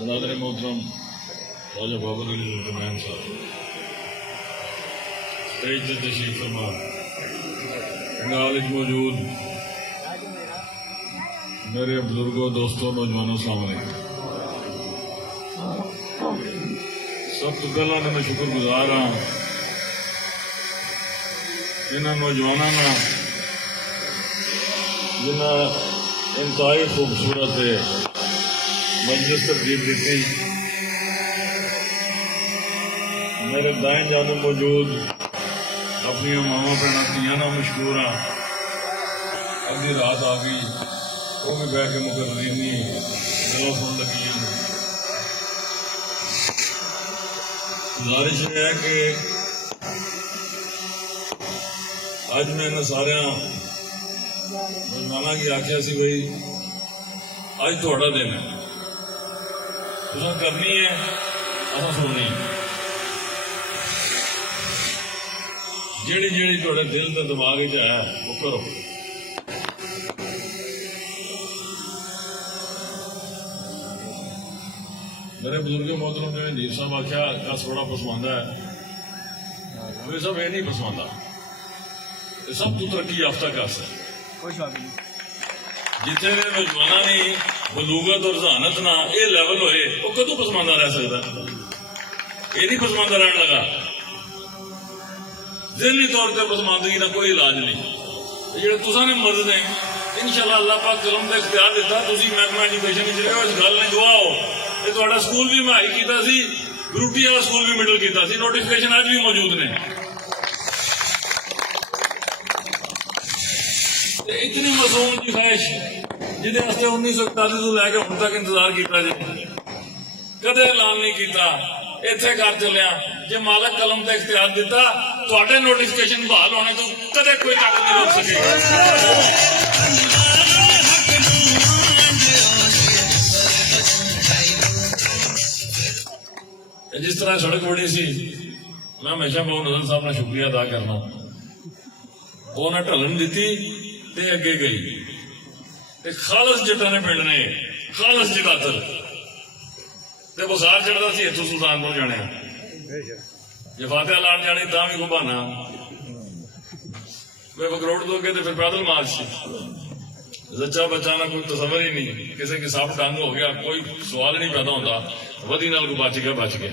बरादर मोहतरम ख्वाजा बाबर अली जुल्फ़रनैन साहब स्टेज से तशरीफ फरमा, पंडाल मौजूद मेरे बुजुर्गों, दोस्तों, नौजवानों, सामने सब तो पहला मैं शुक्रगुजार हाँ इन्होंने नौजवानों का जिन्हें इंतहाई खूबसूरत मजलिस तरतीब दी। मेरे दाएं जाने मौजूद अपनी मावा भैन धियां ना मशहूर हाँ, अद्धी रात आ गई वो भी बह के मुकर्रीनी गलों सुन लगी। गुजारिश है कि अज मैं इन्होंने सारे नौजवानों की आख्या सी भाई अज थोड़ा दिन है, तुम करनी है, असा सुननी है। जेड़ी जेड़ी थोड़े दिल के दिमाग च है वो करो। मेरे बुजुर्ग मोहतरम ने नीर साहब आख्या कस बड़ा पसमानदा है, मेरे सब ये नहीं पसमानदा, सब तो तरक्की याफ्ता कस है। जिथे नौजवानों ने बलूगत और जहानत ना ये लैवल होए वो कदों पसमानदा रह सकता, ये नहीं पसमानदा रहने लगा। ज़हनी तौर पर पसमानदगी का कोई इलाज नहीं। जो तुसा ने मर्द ने इंशाअल्लाह अल्लाह पाक कलम का इख्तियार दिता, महकमा एजुकेशन रहे हो, इस गल ने गवाओ। ये थोड़ा स्कूल भी मैं हाई किया, ब्रूटी वाला स्कूल भी मिडल किया, नोटिफिकेशन अज भी मौजूद ने। इतनी मासूम की ख्वाहिश जिदे 1941 तो लैके हुण तक इंतजार किया जी, कदे ऐलान नहीं किया, इत्थे कर चलिया। जे मालक कलम का इख्तियार दिता, तुहाडे नोटिफिकेशन बहाल होने तो कदे कोई ताकत नहीं रोक सकेगा। जिस तरह सड़क बनी सी, मैं हमेशा बहुत नजर साहब ने शुक्रिया अदा करना, वो ना ढलन दी ते अगे गई ते खालस जटा ने पिंड ने खालस जगातर ते बुखार चढ़ता सी इत्थों सुल्तानपुर जाने, जे फातिहा लान जानी तां भी कोई बहाना, बकरोड़ तो अगे फिर पैदल मार्च सी। जच्चा बच्चा ना कोई तस्वर ही नहीं, किसी के सप डंग हो गया कोई सवाल नहीं पैदा होता, वधी नाल कोई बच गया बच गया।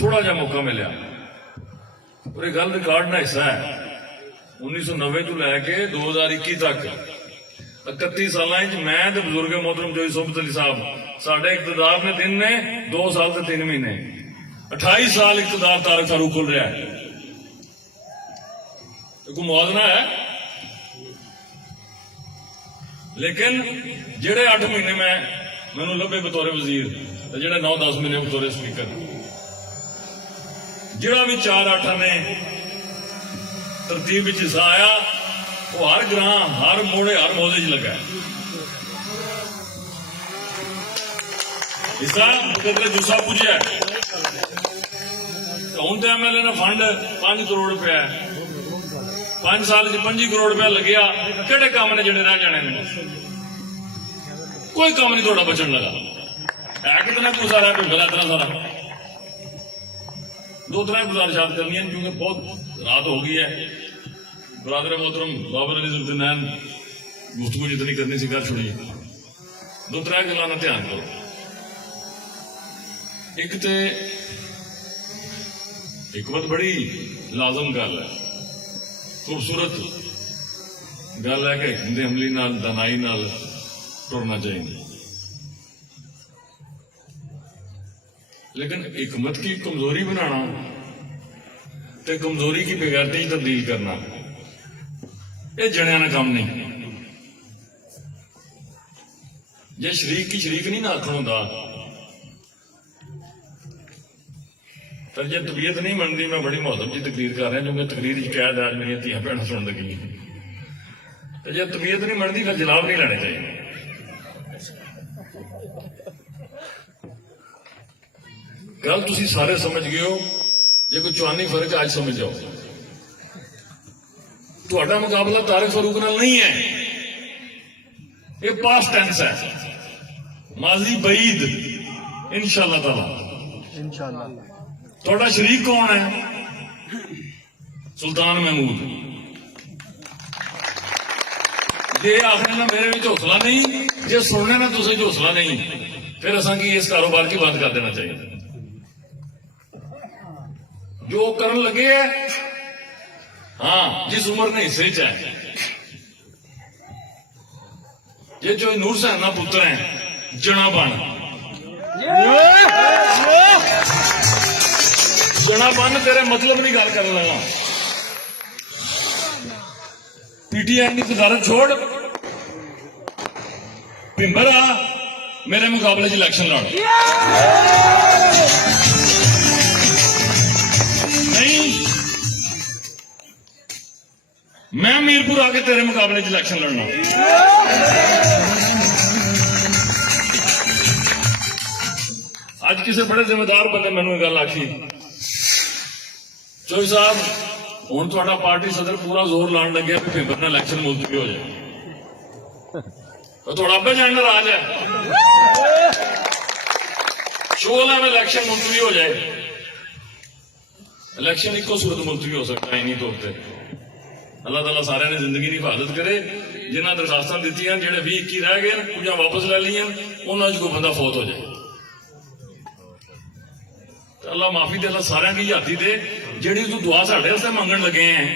थोड़ा जा मौका मिला और गल रिकॉर्ड का हिस्सा है। 1990 तो लैके 2021 तक 31 साल मैं तो बुजुर्ग मोहतरम जोई सोबत अली साहब साढ़े इकतदार ने दिन ने 2 साल से 3 महीने 28 साल इकतदार तारक फारूक खुल रहा है। तो कोई मुआवजा है, लेकिन जेड़े 8 महीने मैनू लभे बतौरे वजीर, जेड़े 9-10 महीने बतौरे स्पीकर, जेड़ा भी 4-8 ने तरतीब हिस्सा आया, वो हर ग्रां हर मोड़े हर मौजे च लगा हिस्सा कदरे जुस्सा पुजया। हूं तो MLA ने फंड 5 करोड़ रुपया 5 साल 25 करोड़ रुपया लग्या, केड़े काम ने जेड़े रह जाने ने? कोई काम नहीं थोड़ा बचन लगा है। कितना कुछ सारा ढूंढा इतना सारा। 2-3 गुजारिशात करनी है क्योंकि बहुत रात हो गई है। बरादर मोहतरम बाबर अली जुल्फ़रनैन गुफ्तगू जितनी करनी सी कर छोड़ी, 2-3 गल्लां दा ध्यान करो। एक तो हिकमत बड़ी लाजम गल है, खूबसूरत गल है कि हिंदे अमली नाल दानाई नाल टुरना चाहिए, लेकिन हिकमत की कमजोरी बनाना ते कमजोरी की बेगैरती तब्दील करना ये जनिया ना काम नहीं। जे शरीक की शरीक नहीं ना आखण होंदा, पर जे तबीयत नहीं बनती, मैं बड़ी मुहदब जी तकरीर कर रहा क्योंकि तकरीर कैद आज मेरी धियां भैन सुन लगी, तो जे तबीयत नहीं बनती फिर जनाब नहीं लेने चाहिए। गल तुसी सारे समझ गए हो, जे कोई चुआनी फर्क आज समझ जाओ। तुहाडा मुकाबला तारिक फरूक नाल नहीं है, ये पास्ट टेंस है, माजी बईद इंशाअल्लाह ताला। तुहाडा शरीक कौन है? सुल्तान महमूद। जे आखने ना मेरे विच हौसला नहीं, जे सुनने ना तुसें हौसला नहीं, फिर असां की इस कारोबार की बंद कर देना चाहिए। जो करन लगे है, हाँ, जिस उम्र ने हिस्से च है, ये जो नूर सैन ना पुत्र है, जना बन तेरे मतलब नहीं गल कर लगा। पीटीआई की सदारत छोड़, भिंबर आ मेरे मुकाबले च इलेक्शन लड़। नहीं, मैं मीरपुर आके तेरे मुकाबले च इलेक्शन लड़ना। अज किसी बड़े जिम्मेदार बंदे मैनू गल आखी, चोई साहब हुण तुहाडा पार्टी सदर पूरा जोर लाने लगे भिंबर ने इलेक्शन मुलतवी हो जाए। थोड़ा अब्बे जान राज है, शोला में इलेक्शन मुलतवी हो जाए। इलेक्शन इको सूरत मुलतवी हो सकता है, इन्हीं तौर पर अल्लाह ताला सारे ने जिंदगी की हिफाजत करे। जिन्हें दरखास्त दी, जेडे 20-21 रह गए कुछ वापस ले लिया, उन्होंने कोई बंदा फौत हो जाए, अल्लाह माफी दे, अल्लाह सारे की यादी दे। जेड़ी तू दुआ साढ़े वास्ते मंगन लगे हैं,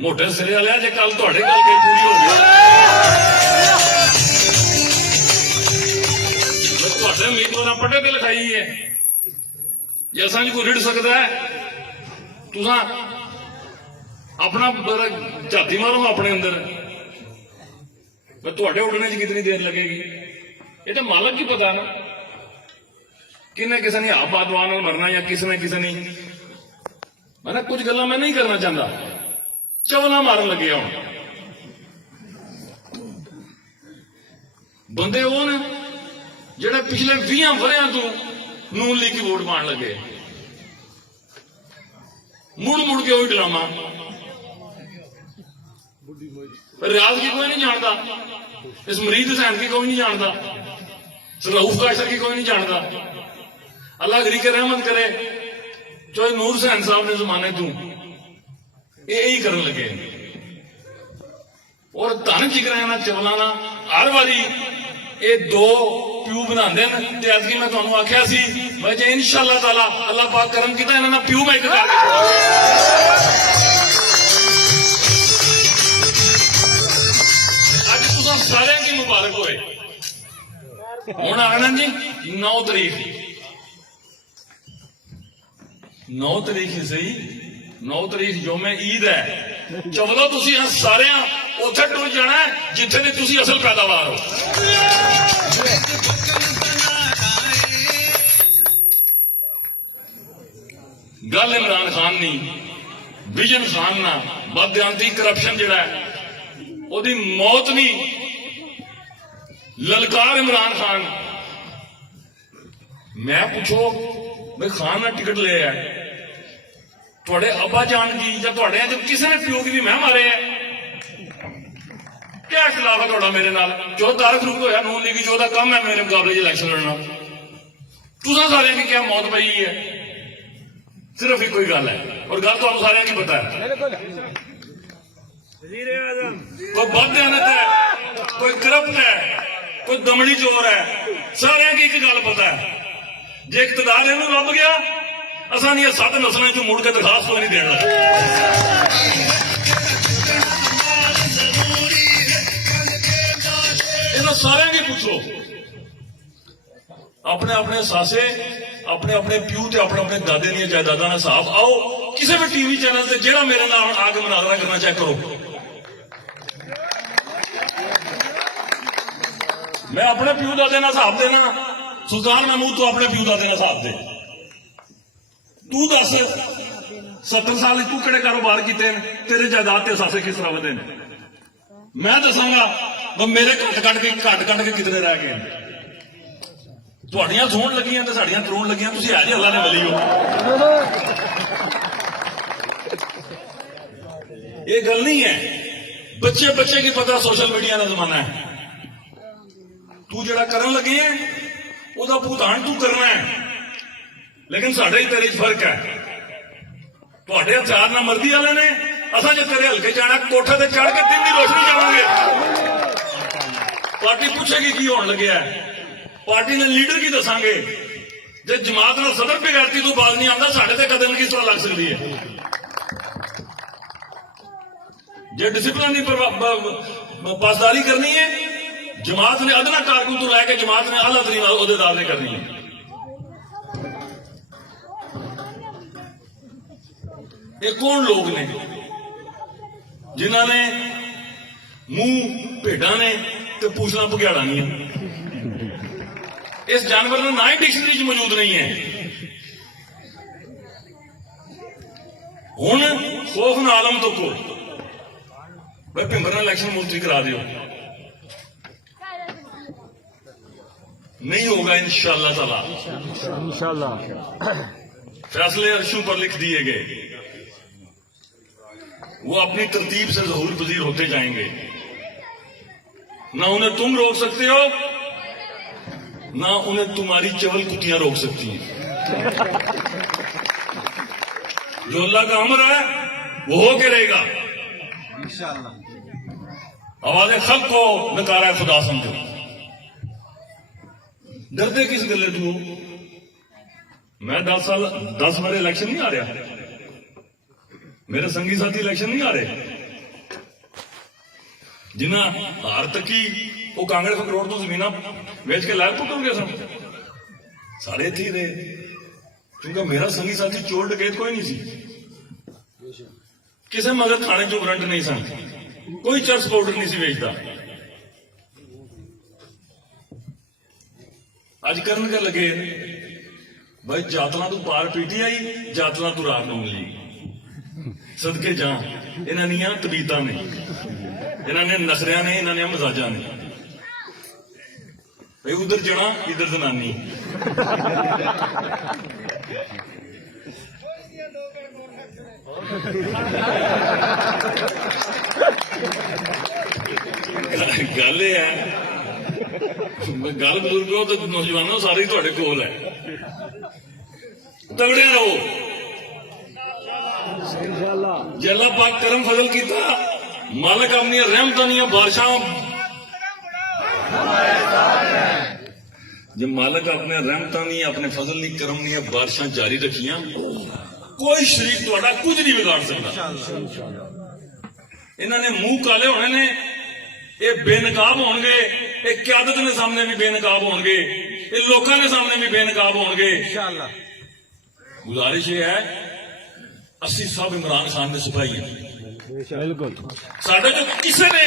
मोटे सिरे वाले, जे कल तुहाडे गल कोई पूरी हो गई, तुहाडे उम्मीदवार पढ़े ते लिखाई है, जे असां कोई रिड़ सकता है, तुसां अपना झाती मारो अपने अंदर, तुहाडे उड़ने च कितनी देर लगेगी, ये तो मालक की पता ना। किन्ने किसी ने आप बादवान मरना या किसी ने मैं कुछ गल्लां मैं नहीं करना चाहता, चवला मारन लगे हूं बंदे वो ने जेड़े पिछले 20 वरियां तो नून लीग की वोट पाण लगे, मुड़ मुड़ के वही ड्रामा। रियाज की कोई नहीं जानता, इस मरीद हुसैन की कोई नहीं जानता, रऊफ काशर की कोई नहीं जानता। अल्लाह गरी के रहमत करे, चाहे नूर हुसैन साहब ने जमाने तू यही करन लगे। और धन जिगरा चवलाना हर बारी ये 2 प्यू बनाते हैं। अजगी मैं तुहानू आख्या सी, मैं जे इंशाअल्लाह ताला अल्लाह पाक करम कीता, इन्हां प्यू मैं एक करके अज तुसां सारिआं की मुबारक होए। हुण आना जी 9 तारीख, 9 तारीख ही सही, 9 तारीख योमे ईद है। चवलो तुसी सारे उत्थे टुर जाना जिथे दी तुसी असल पैदावार हो। गल इमरान खान नहीं, विजन खान ना बदयांती करप्शन जिहड़ा है ओदी मौत नहीं, ललकार इमरान खान। मैं पूछो भाई खान ने टिकट ले है, थोड़े अब्बा जान की या थोड़े जब किसी ने प्यो की भी मैं मारे है, क्या खिलाफ है थोड़ा मेरे नाल? जो तारिक फरूक होया नून लीग जो काम है मेरे मुकाबले च इलेक्शन लड़ना, तुसां सारे की क्या मौत पई है? सिर्फ एक कोई गल है, और गल तो सारे की पता है, कोई बदयानत है, कोई करप्ट है, कोई दमड़ी चोर है, सारे की एक गल पता है, जे इकतदार इनू लभ गया असां दी 7 नस्लों चों मुड़ के दरखास्त कोई नहीं देना। इन्हां सारिआं की पूछो, अपने अपने सासे, अपने अपने प्यू ते अपने अपने दादे दी जायदादां दा हिसाब आओ किसी भी टीवी चैनल से जेड़ा मेरे नाल आके मुनाजरा करना चेक करो। मैं अपने प्यू दादे नाल हिसाब देना, सुल्तान महमूद तू अपने प्यू दादे नाल हिसाब दे। तू दस 70 साल तू किहड़े कारोबार कीते, तेरे जायदाद ते सासे किस तरह वधे? मैं दसांगा मेरे घट कट के कितने रह गए। ਤੁਹਾਡੀਆਂ ਸੌਣ ਲੱਗੀਆਂ ਤੇ ਸਾਡੀਆਂ ਤਰੋਣ ਲੱਗੀਆਂ, ਤੁਸੀਂ ਹੈ ਜੀ ਅੱਲਾ ਨੇ ਵਲੀ ਹੋ। ਇਹ ਗੱਲ ਨਹੀਂ ਹੈ। ਬੱਚੇ ਬੱਚੇ ਕੀ ਪਤਾ ਸੋਸ਼ਲ ਮੀਡੀਆ ਦਾ ਜ਼ਮਾਨਾ ਹੈ। ਤੂੰ ਜਿਹੜਾ ਕਰਨ ਲੱਗੇ ਹੈ ਉਹਦਾ ਭੁਗਤਾਨ ਤੂੰ ਕਰਨਾ ਹੈ, ਲੇਕਿਨ ਸਾਡੇ ਤੇਰੇ 'ਚ ਫਰਕ ਹੈ। ਤੁਹਾਡੇ ਹਥਿਆਰ ਨਾਲ ਮਰਦੀ ਵਾਲੇ ਨੇ, ਅਸਾਂ ਜੇ ਤੇਰੇ ਹਲਕੇ ਜਾਣਾ ਕੋਠੇ ਤੇ ਚੜ ਕੇ ਦਿਨ ਦੀ ਰੋਸ਼ਨੀ ਜਾਵਾਂਗੇ। ਪਾਰਟੀ ਪੁੱਛੇਗੀ ਕੀ ਹੋਣ ਲੱਗਿਆ, ਪਾਰਟੀ ਦੇ ਲੀਡਰ ਕੀ ਦੱਸਾਂਗੇ। ਜੇ ਜਮਾਤ ਨਾਲ ਸਦਰ ਬਗੈਰਤੀ ਤੋਂ ਬਾਜ਼ ਨਹੀਂ ਆਉਂਦਾ, ਸਾਡੇ ਤੇ ਕਦਮ ਕਿਸ ਤਰ੍ਹਾਂ ਲੱਗ ਸਕਦੀ ਹੈ। ਜੇ ਡਿਸਿਪਲਿਨ ਦੀ ਪਾਸਦਾਰੀ ਕਰਨੀ ਹੈ, ਜਮਾਤ ਨੇ ਅਦਨਾ ਕਾਰਕੁਨ ਤੋਂ ਲੈ ਕੇ ਜਮਾਤ ਨੇ ਆਲਾ ਤਰੀਨ ਅਹੁਦੇਦਾਰ ਨੇ ਕਰਨੀ ਹੈ। ਇਹ ਕੌਣ ਲੋਕ ਨੇ ਜਿਨ੍ਹਾਂ ਨੇ ਮੂੰਹ ਭੇਡਾਂ ਨੇ ਤੇ ਪੂਛਲਾਂ ਭੁਗਿਆੜਾ ਨਹੀਂ ਹੈ। ਇਸ ਜਾਨਵਰ ਦਾ ਨਾਂ ਹੀ ਡਿਕਸ਼ਨਰੀ 'ਚ ਮੌਜੂਦ ਨਹੀਂ ਹੈ। ਹੁਣ ਖੌਫ ਨਾਲ ਆਲਮ ਤੋਂ ਕੋ भाई भिंबर ने इलेक्शन मुलतवी करा दियो, नहीं होगा इंशाअल्लाह ताला। फैसले अर्शों पर लिख दिए गए, वो अपनी तरतीब से ज़हूर पजीर होते जाएंगे। ना उन्हें तुम रोक सकते हो, ना उन्हें तुम्हारी चवल कुतियां रोक सकती हैं। जो अल्लाह का अमर है वो होके रहेगा। आवाज़ खल्क को नकारा खुदा समझो। डरते किस गले तू? मैं 10 बार इलेक्शन नहीं आ रहा, मेरे संगी साथी इलेक्शन नहीं आ रहे। जिन्ना हार तकी वो कांगड़े करोड़ तो जमीन बेच के लायक पुटोगे सन, सारे इत्थे ही रहे, क्योंकि मेरा संगी साथी चोर डकैत कोई नहीं सी, किसे मगर थाने चो वारंट नहीं सन, कोई चर्च पाउडर नहीं सी बेचता। अज करन के लगे भाई जातलां तू पार पीटीआई, जातलां तू रात नून लीग। सदके जा इन्हां दियां तबीयतां ने, इन्हां ने नखरियां ने, इन्हां ने मजाजां ने। भाई उधर जना इधर जनानी। गल है गल बुजुर्गों तो नौजवानों सारे थोड़े कोल है। तगड़े रहो, जे अल्लाह पाक करम फजल किया, मालिक अपनी रहमतां दियां बारिशां, जे मालिक अपने रहमतां दी अपने फजल दी करम दियां बारिशां जारी रखियां, कोई शरीक तुहाडा कुछ नहीं बिगाड़ सकता। इन्हां ने मुंह काले होने ने, ये बेनकाब होंगे, ये क्यादत ने सामने भी बेनकाब होंगे, ये लोगों ने सामने भी बेनकाब होंगे। गुजारिश ये है, असी सब इमरान खान के सिपाही हैं। साडे जो किसी ने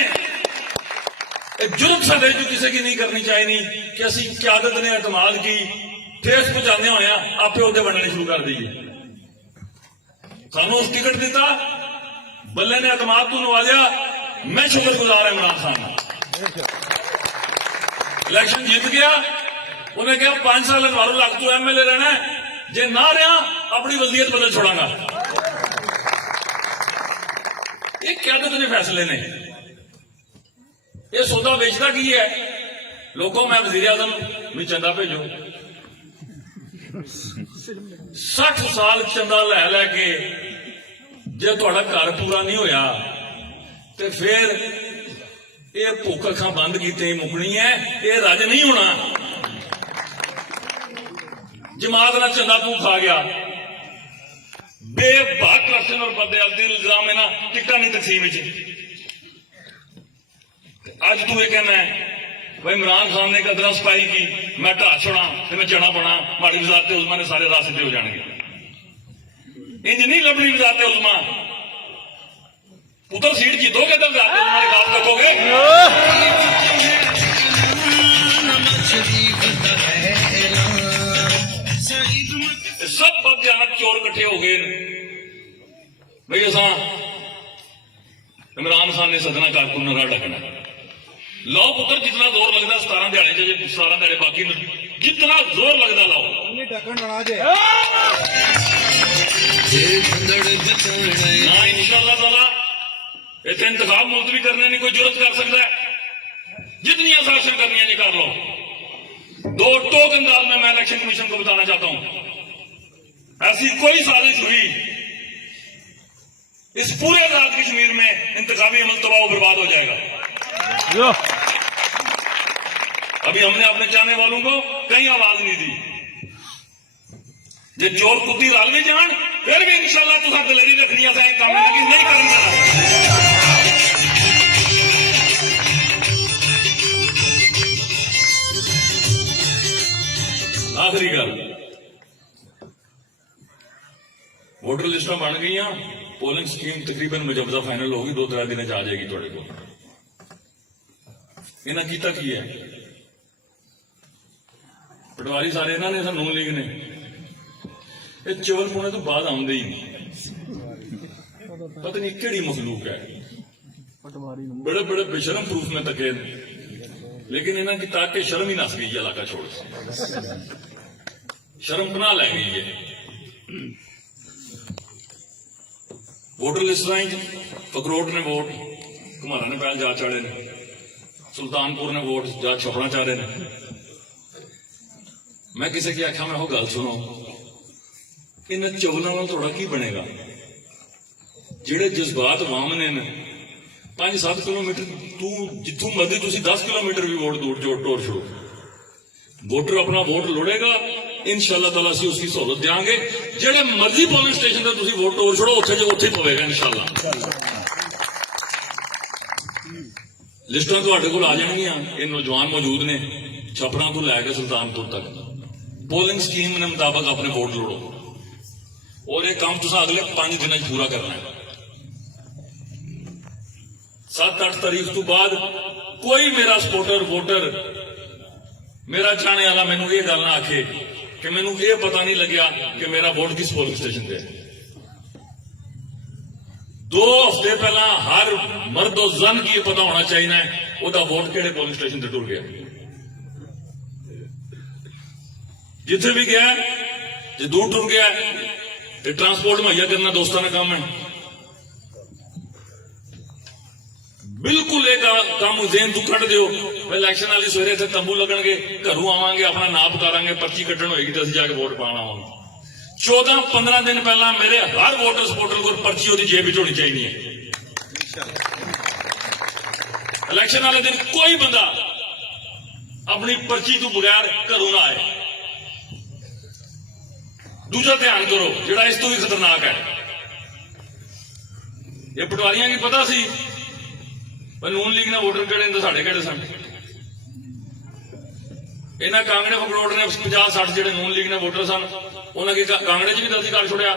जुर्म साडे जो किसी की नहीं करनी चाहिए कि असी क्यादत ने एतमाद की ठेस पहुंचाने होया आपे उहदे वंडने शुरू कर दीए। सानू टिकट दिता, बल्ले ने एतमाद तू नवाजा, मैं शुक्रगुजार है इमरान खान। इलेक्शन जीत गया, उन्हें कहा 5 साल मारो लाख तू MLA रहना है, जे ना रहा अपनी वल्दियत बदल छोड़ांगा। ये क्यादत ने फैसले ने, ये सौदा बेचता की है। लोगों मैं वजीर आजम में चंदा भेजो, 60 साल चंदा लै लैके जे तुहाडा घर पूरा नहीं होया ते फिर ये भुख अखां बंद कीते मुकनी है, ये रज नहीं होना। जमात ना चंदा तू खा गया, बेबाक करप्शन और बदअदबी इल्जाम है ना, टिकटा नहीं तकसीम च। अज तू ये कहना है भाई इमरान खान ने कदर सफाई की, मैं ढा छोड़ा तो मैं जड़ा बना, माड़ी वजारत उलमा ने सारे राह सीधे हो जाएंगे। इंज नहीं लभनी वजारत उलमा, उधर सीट जीतोगे तो वजारत उलमा ने खास रखोगे। सब बदजानत चोर इकट्ठे हो गए भाई असा इमरान खान ने सदना कारकुन राह ढकना। लो पुत्र जितना जोर लगता 17 दिहाड़े 17 दिहाड़े बाकी जितना जोर लगता लाओ। ना इंशाअल्लाह ताला इतने इंतखाब मुलतवी करने की कोई जरूरत कर सकता है। जितनी साजिशें करनी है कर लो। दो टोक अंदाज में मैं इलेक्शन कमीशन को बताना चाहता हूं, ऐसी कोई साजिश हुई इस पूरे आजाद कश्मीर में इंतखाबी अमल तबाह बर्बाद हो जाएगा। अभी हमने अपने चाहने वालों को कहीं आवाज नहीं दी। जो चोर कुत्ती रल भी जान फिर भी इंशाअल्लाह तुसा दिलगी रखनी है काम लेकिन नहीं करेंगे। आखिरी गल, वोटर लिस्टां बन गई, पोलिंग स्कीम तकरीबन मुजवजा फाइनल होगी, 2-3 दिन आ जाएगी थोड़े को। इन्हें कीता की है पटवारी सारे इन्होंने नून लीग ने चवल पुणे तो बाद आते ही नहीं। पता नहीं केड़ी मखलूक है, बड़े बड़े बेशरम प्रूफ में तके, लेकिन इन्हों की ताक के शर्म ही नस गई है। इलाका छोड़ शर्म पना लै गई है। वोटर लिस्ट फकरोट ने वोट घुमारा ने पहल जा चाड़े ने, सुल्तानपुर ने वोट जा छपना चाह रहे हैं। मैं किसी की आख्या मैं वो गल सुनो, इन चवलों में थोड़ा की बनेगा। जेड़े जज्बात वामने ने 5-7 किलोमीटर तू जितों मर्जी तुम 10 किलोमीटर भी वोट दूर जोड़ टोर छोड़ो, वोटर अपना वोट लोड़ेगा। इंशाअल्लाह ताला असीं उसकी सहूलत देंगे। जेड़े मर्जी पोलिंग स्टेशन पर तुम वोट टोर छोड़ो उत्थे जो उत्थे पवेगा इंशाअल्लाह। लिस्टां तुहाडे कोल आ जाणगियां, ये नौजवान मौजूद ने छपरा तो लैके सुल्तानपुर तक। पोलिंग स्कीम के मुताबिक अपने वोट लोड़ो और ये काम तुम अगले 5 दिन पूरा करना है। 7-8 तारीख तो बाद कोई मेरा सपोर्टर वोटर मेरा चाहने वाला मैनू ये गल ना आखे कि मैनू ये पता नहीं लग्या कि मेरा वोट किस पोलिंग स्टेशन पे है। 2 हफ्ते पहला हर मर्द और जन की पता होना चाहिए वह वोट केड़े पोलिंग स्टेशन से टुर गया। जिथे भी गया जो दूर टुर गया तो ट्रांसपोर्ट मुहैया करना दोस्तों का काम है। बिल्कुल एक काम जेन तू कट दो, इलेक्शन वाली सवेरे इतने तंबू लगनगे, घरों आवांगे, अपना नाप उतारांगे, पर्ची कट्टन होएगी तो असं जाके वोट पाना आवांगे। 14-15 दिन पहला मेरे हर वोटर सपोर्टर को पर्ची उसकी जेब में होनी चाहिए। इलेक्शन वाले दिन कोई बंदा अपनी पर्ची तो बगैर घरों ना आए। दूसरा ध्यान करो जिहड़ा इस तो भी खतरनाक है, ये पटवारियां की पता सी नून लीग ने वोटर किहड़े साडे किहड़े सन। इन्हां कांगड़े फकरोट ने 50-60 जिहड़े नून लीग ने वोटर सन उन्हां की कांगड़े च भी दर्ज कर छोड़िया।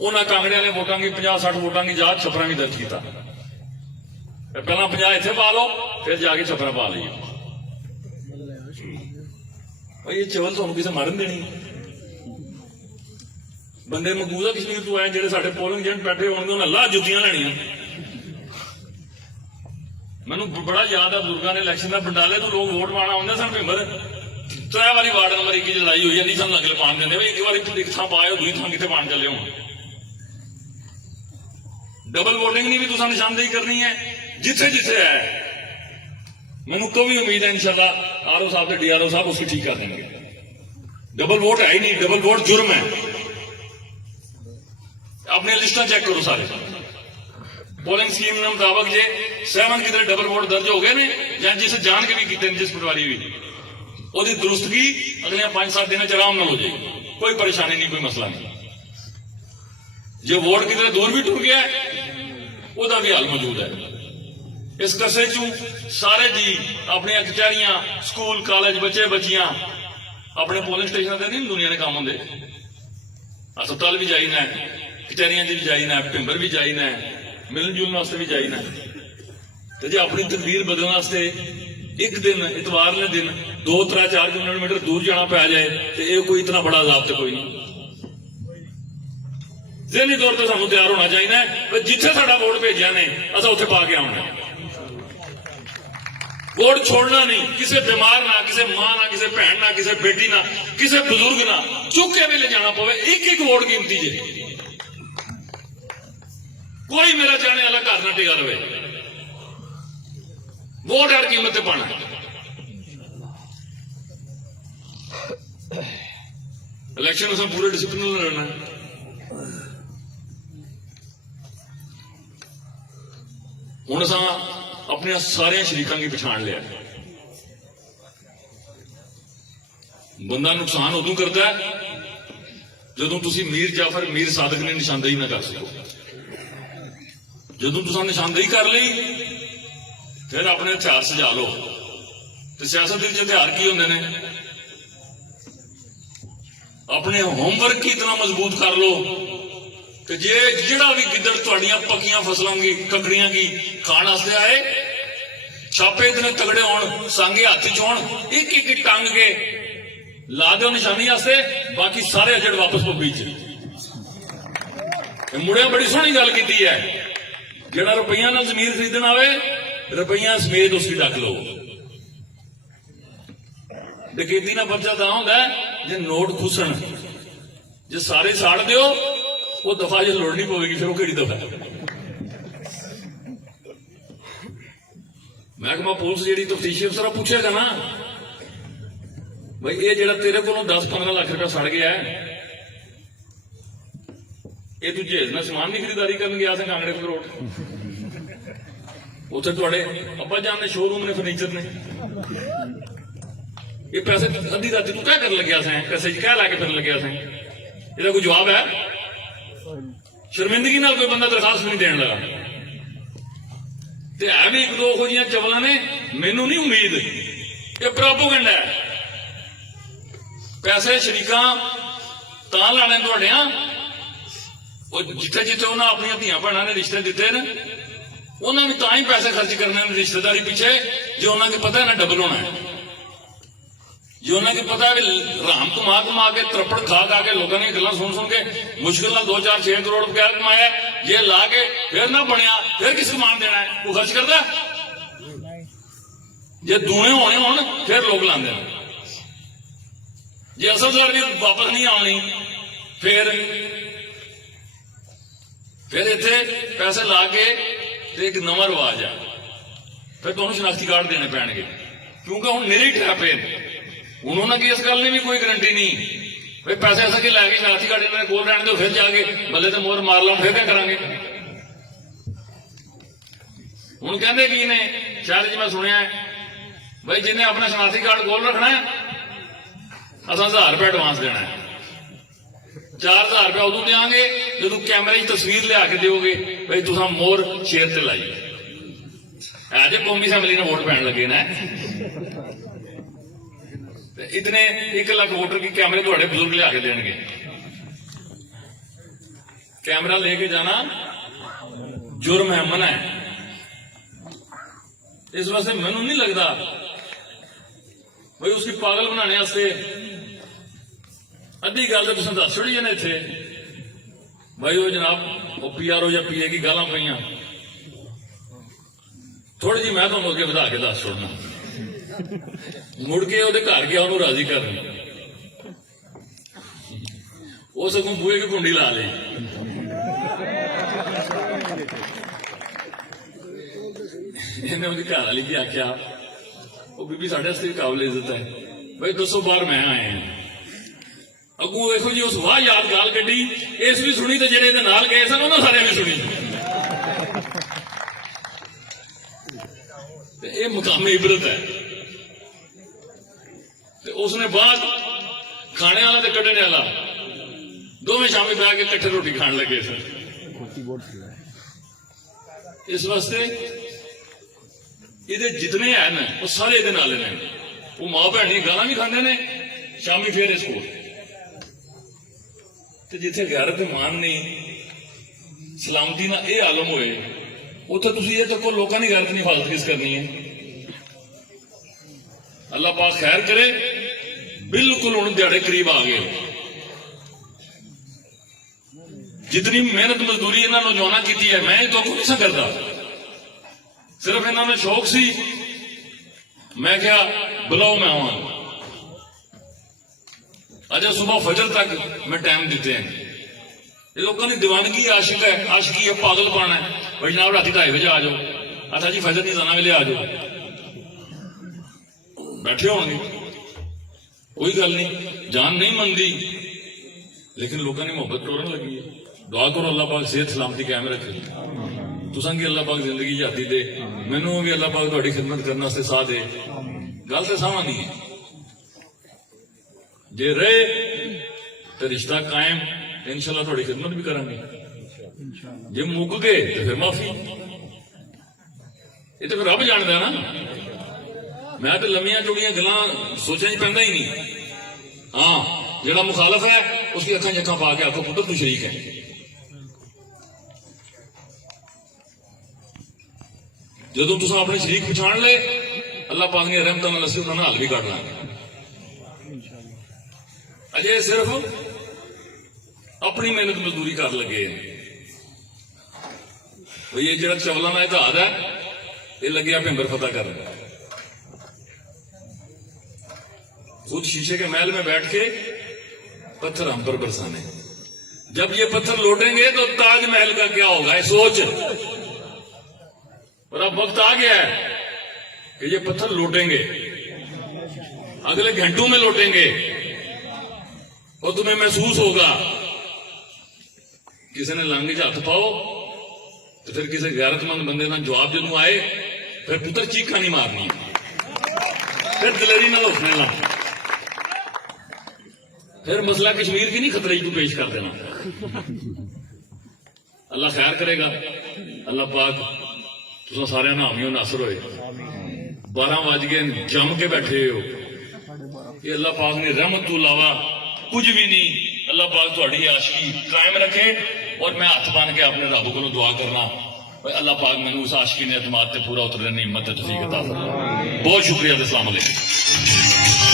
उन्हां कांगड़े वाले वोटां की 50-60 वोटां की जात छपरा भी दर्ज किया। पहला 50 इत्थे पा लो फिर जाके छपरा पा लीए। ये चवल तुहानूं किसे मारन देनी? बंदे मकबूजा कश्मीर तो आए जिहड़े साडे पोलिंग एजेंट बैठे होणगे उन्हां ला जुत्तियां लैणियां। मैनू बड़ा याद है बुजुर्गों ने इलेक्शन का बंडाले तो लोग वोट पाना आते सन। भिंबर 3 बारी वार्ड नंबर 1 की लड़ाई हुई है, नहीं सन अगले पान देंगे एक बार एक थां पाओ दूई थां कितने पान चले हो। डबल वोटिंग नहीं भी तुसा निशानदेही करनी है जिथे जिथे है। मैनू कभी उम्मीद है इंशाअल्लाह आरओ साहब से डीआरओ साहब उसको ठीक कर देंगे। डबल वोट है ही नहीं, डबल वोट जुर्म है। अपनी लिस्टां चेक करो सारे पोलिंग स्कीम के मुताबिक जे 7 कितने डबल वोट दर्ज हो गए ने या जिस जान के भी किए जिस पटवारी भी उसकी दुरुस्तगी अगले 5-7 दिन आराम हो जाएगी। कोई परेशानी नहीं, कोई मसला नहीं। जो वोट कितने दूर भी टुर गया वह भी हाल मौजूद है। इस कसे चू सारे जी अपनी कचहरियां स्कूल कॉलेज बच्चे बच्चियां अपने पोलिंग स्टेशन से नहीं दुनिया के काम होंगे। अस्पताल भी जाइना, कचहरियां भी जाइना, भिंबर भी जाइना, मिलन जुलन वास्ते भी जाइना। तो जो अपनी तकदीर बदलने वास्ते एक दिन इतवार ने दिन 2-3-4 किलोमीटर दूर जाना पै जाए तो यह कोई इतना बड़ा अजाब तो कोई नहीं। ज़हनी तौर पर सानू तैयार होना चाहिए जिथे साडा वोट भेजा ने असा उत्थे पा के आउणा। वोट छोड़ना नहीं, किसी बीमार ना, किसी मां ना, किसी भैन ना, किसी बेटी ना, किसी बुजुर्ग ना, चुक के भी ले जाना पवे। एक एक वोट कीमती जे, कोई मेरा जाने वाला घर ना टिका रहे। वोट हर कीमत पे पाना। इलेक्शन अस पूरे डिसिप्लिन रहना। हुण अस अपने सारे शरीकों की पछाण लिया। बंदा नुकसान उदों करता है जदों तुसी मीर जाफर मीर सादक ने निशानदेही ना कर सको। जदों तुसां निशानदेही कर ली फिर अपने हथियार सजा लो। तो सियासत के हथियार की होंदे ने? अपने होमवर्क की इतना मजबूत कर लो कि जे जिहड़ा भी गिद्दड़ तुहाड़ियां पक्कियां फसलों की ककड़ियां की खाण वास्ते आए, छापे इतने तगड़े होण, सांगे हाथ च होण, एक एक टंग के ला दो निशानी वास्ते, बाकी सारे अजड़ वापस पब्बी च। मुड़िया बड़ी सोहनी गल कीती है, जिहड़ा रुपईया नाल जमीन खरीदण आवे रुपईया समेत उसकी डक लो। डकैती ना पर्चा तां हुंदा जे नोट खुसन, जे सारे साड़ दिओ वो दफा जो लोड़ नहीं पवेगी। फिर वो किहड़ी दफा? महकमा पुलिस जी तफ्तीशी अफसर पूछेगा ना भाई ये जो तेरे को 10-15 लाख रुपया सड़ गया है, ये तू जहेज में समान की खरीदारी कर गया से कांगड़े करोड़, उत्थे तुहाडे अब्बा जान ने शोरूम ने फर्नीचर ने, ये पैसे अद्धी राती तू क्या कर लग्या सैं, पैसे क्या लैके फिर लग्या सैं? इसका कोई जवाब है? शर्मिंदगी नाल कोई बंदा दरखास्त नहीं देने लगा। है भी एक दो हो जियां चवलां ने, मैनू नहीं उम्मीद, ये प्रोपोगंडा है। पैसे शरीकां तां लाने तुहाडियां, जिथे जिथे उन्हें अपनी धियां भैणां ने रिश्ते दिते ने, उन्हें भी तां ही पैसे खर्च करने ने रिश्तेदारी पिछे, जो उन्हें पता है ना डबल होना है, जो उन्हें पता है राम कमा कमा के त्रपड़ खा खा के लोगों ने गल्लां सुन सुन के मुश्किल 2-4-6 करोड़ रुपया कमाया, ये ला के फिर ना बनया, फिर किस मान देना है? वो खर्च करता जे दूने होने हो फिर लोग लाते हैं, जे असल सर भी वापस नहीं आनी फिर इतने पैसे ला के एक नवा रिवाज है, फिर तुहानूं शनाख्ती कार्ड देने पैणगे, क्योंकि हुण निरे ही ठहर पे उन्होंने की इस गल की भी कोई गारंटी नहीं भाई पैसे ऐसा कि लैके शनाख्ती कार्ड इन्होंने कोल रहने दो, फिर जाके बल्ले तो मोहर मार लो, फिर क्या करांगे? हुण कहंदे की ने शहर च मैं सुनिया भाई जिन्हें अपना शनाख्ती कार्ड कोल रखना है असां 1000 रुपया एडवांस देना है, 4000 रुपया उदों देंगे जो कैमरे की तस्वीर लिया के दोगे भाई तुसां मोहर शेयर ते लाई है। जे कौमी असैंबली ने वोट पैण लगे ना, इतने 1 लाख वोटर की कैमरे थोड़े बुजुर्ग लिया के देंगे। कैमरा लेके जाना जुर्म है, मना है। इस वास्ते मैनू नहीं लगता भाई उसकी पागल बनाने वास्ते अद्धी गल तो तुम दस छोड़ी ने इतने भाई वो जनाब वो PRO या PA की गालां पईयां, थोड़ी जी मैं तुहानूं अगे वधा के दस छोड़ना, मुड़ के ਉਹਦੇ घर गया ਉਹਨੂੰ राजी करनी, वो सगों बूहे की कुंडी ला ली। इन्हें उसकी घर वाली की आख्या वो बीबी साढ़े वास्ते भी काबिल इज्जत है, भाई 200 बार मैं आए हैं अगू वेखो जी उस वाह याद गाल कड्डी, इस भी सुनी तो जेडे इहदे नाल गए सन उन्होंने सारे भी सुनी। ये मुकाम इबरत है। उसने बाद खाने वाला तो कढ़ने वाला दोवें शामी बह के कट्ठे रोटी खान लगे सर। इस वास्ते ये जितने है ना वो सारे ये नाले ने, वो मां भैन दी गालां भी खांदे ने, शामी फिर इसको जिथे गैरत ईमान नहीं सलामती ना ये आलम होए उत्थे तुसीं ये तको लोगों की गैरत नहीं हिफाजत किस करनी है। अल्लाह पाक खैर करे, बिल्कुल हुण दिहाड़े करीब आ गए। जितनी मेहनत मजदूरी इन्होंने नौजवाना की है मैं तो नहीं सा करता, सिर्फ इन्होंने शौक सी मैं क्या बुलाओ मैं आवां। अज सुबह फजर तक मैं टाइम दिते हैं। ये लोगों की दीवानगी आशिक है, आशिकी है, पागलपन है। भाई जनाब रात 2:30 बजे आ जाओ, अच्छा जी फजर नहीं जाना वेले आ जाओ, बैठे होंगे कोई गल नहीं, जान नहीं मनती, लेकिन लोगों ने मोहब्बत तोड़न लगी है। दुआ करो अल्लाह पाक सेहत सलामती कायम रखे, तुसां की अल्लाह पाक जिंदगी जाती दे, मैनू भी अल्लाह पाक तुहाडी खिदमत करने वास्ते साथ दे। गल तो सावां दी है, जे रहे तो रिश्ता कायम, इंशाअल्लाह तुहाडी खिदमत भी करांगे। जे मुक गए तो फिर माफी। ये तो फिर रब जानदा ना, मैं तो लम्मियां चौड़ियां गल्लां सोचने च पैंदा ही नहीं। हाँ, जेड़ा मुखालफ है उसकी अखां जक्खां पा के आखो पुत्र तू शरीक है। जदों तुसां अपने शरीक पछाण ले, अल्लाह पाक ने रहमत नाल असीं उन्हां नाल हल भी कढ लांगे। अजे सिर्फ अपनी मेहनत मजदूरी कर लगे हैं। भाई ये जेड़ा चवलां दा इतिहास है, ये लगे भिंबर फतह कर, खुद शीशे के महल में बैठ के पत्थर हम पर बरसाने। जब ये पत्थर लौटेंगे तो ताजमहल का क्या होगा, ये सोच। और अब वक्त आ गया है कि ये पत्थर लौटेंगे, अगले घंटों में लौटेंगे, और तुम्हें महसूस होगा किसी ने लांगे च हथ पाओ तो फिर किसी गैरतमंद बंदे का जवाब जदों आए, फिर पुत्र चीखा नहीं मारनी, फिर दिलेरी ना उठने लग, फिर मसला कश्मीर की नहीं खतरे को पेश कर देना। अल्लाह खैर करेगा। अल्लाह पाक तुम सारे नामियों नासर होए। 12 बज गए जम के बैठे हो, ये अल्लाह पाक ने रहमत तो अलावा कुछ भी नहीं। अल्लाह पाक तुहाडी आशिकी कायम रखे। और मैं हाथ बन के अपने रब को दुआ करना, अल्लाह पाक मैनू उस आशिकी ने एतमाद ते पूरा उतरने की हिम्मत तौफीक अता फरमाए। बहुत शुक्रिया। अस्सलाम वालेकुम।